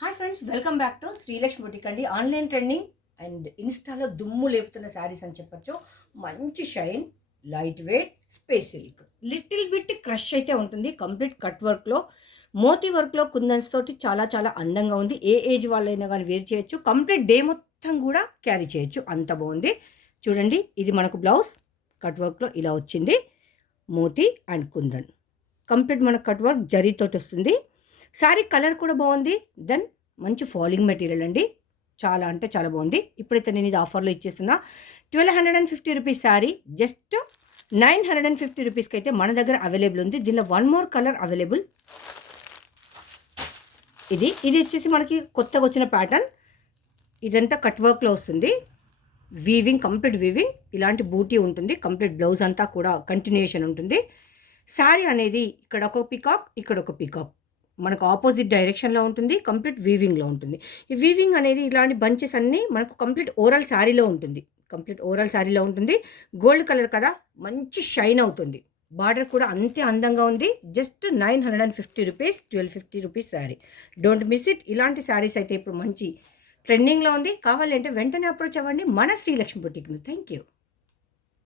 Hi friends, welcome back to Srilakshmi boutique అండి. Online trending and ఇన్స్టాలో దుమ్ము లేపుతున్న శారీస్ అని చెప్పొచ్చు. మంచి shine, light weight, space silk, little bit crush అయితే ఉంటుంది. కంప్లీట్ కట్ వర్క్లో, మోతీ వర్క్లో కుందన్స్ తోటి చాలా చాలా అందంగా ఉంది. ఏ ఏజ్ వాళ్ళైనా కానీ వేర్ చేయొచ్చు. కంప్లీట్ డే మొత్తం కూడా క్యారీ చేయొచ్చు, అంత బాగుంది. చూడండి, ఇది మనకు బ్లౌజ్ కట్ వర్క్లో ఇలా వచ్చింది. మోతీ అండ్ కుందన్ కంప్లీట్ మనకు కట్ వర్క్ జరీతోటి వస్తుంది. శారీ కలర్ కూడా బాగుంది. దెన్ మంచి ఫాలింగ్ మెటీరియల్ అండి, చాలా అంటే చాలా బాగుంది. ఇప్పుడైతే నేను ఇది ఆఫర్లో ఇచ్చేస్తున్నా. 1250 రూపీస్ శారీ జస్ట్ 950 రూపీస్కి అయితే మన దగ్గర అవైలబుల్ ఉంది. దీనిలో వన్ మోర్ కలర్ అవైలబుల్. ఇది వచ్చేసి మనకి కొత్తగా వచ్చిన ప్యాటర్న్. ఇదంతా కట్ వర్క్లో వస్తుంది. వీవింగ్, కంప్లీట్ వీవింగ్, ఇలాంటి బూటీ ఉంటుంది. కంప్లీట్ బ్లౌజ్ అంతా కూడా కంటిన్యూషన్ ఉంటుంది. శారీ అనేది ఇక్కడ ఒక పికాక్, ఇక్కడ ఒక పికాక్, మనకు ఆపోజిట్ డైరెక్షన్లో ఉంటుంది. కంప్లీట్ వీవింగ్లో ఉంటుంది. ఈ వీవింగ్ అనేది ఇలాంటి బంచెస్ అన్నీ మనకు కంప్లీట్ ఓవరాల్ శారీలో ఉంటుంది. కంప్లీట్ ఓవరాల్ శారీలో ఉంటుంది. గోల్డ్ కలర్ కదా, మంచి షైన్ అవుతుంది. బార్డర్ కూడా అంతే అందంగా ఉంది. Just 950 rupees, 1250 rupees sari. Don't miss it. ఇలాంటి శారీస్ అయితే ఇప్పుడు మంచి ట్రెండింగ్లో ఉంది. కావాలంటే వెంటనే అప్రోచ్ అవ్వండి మన శ్రీలక్ష్మి బుటిక్ను. Thank you.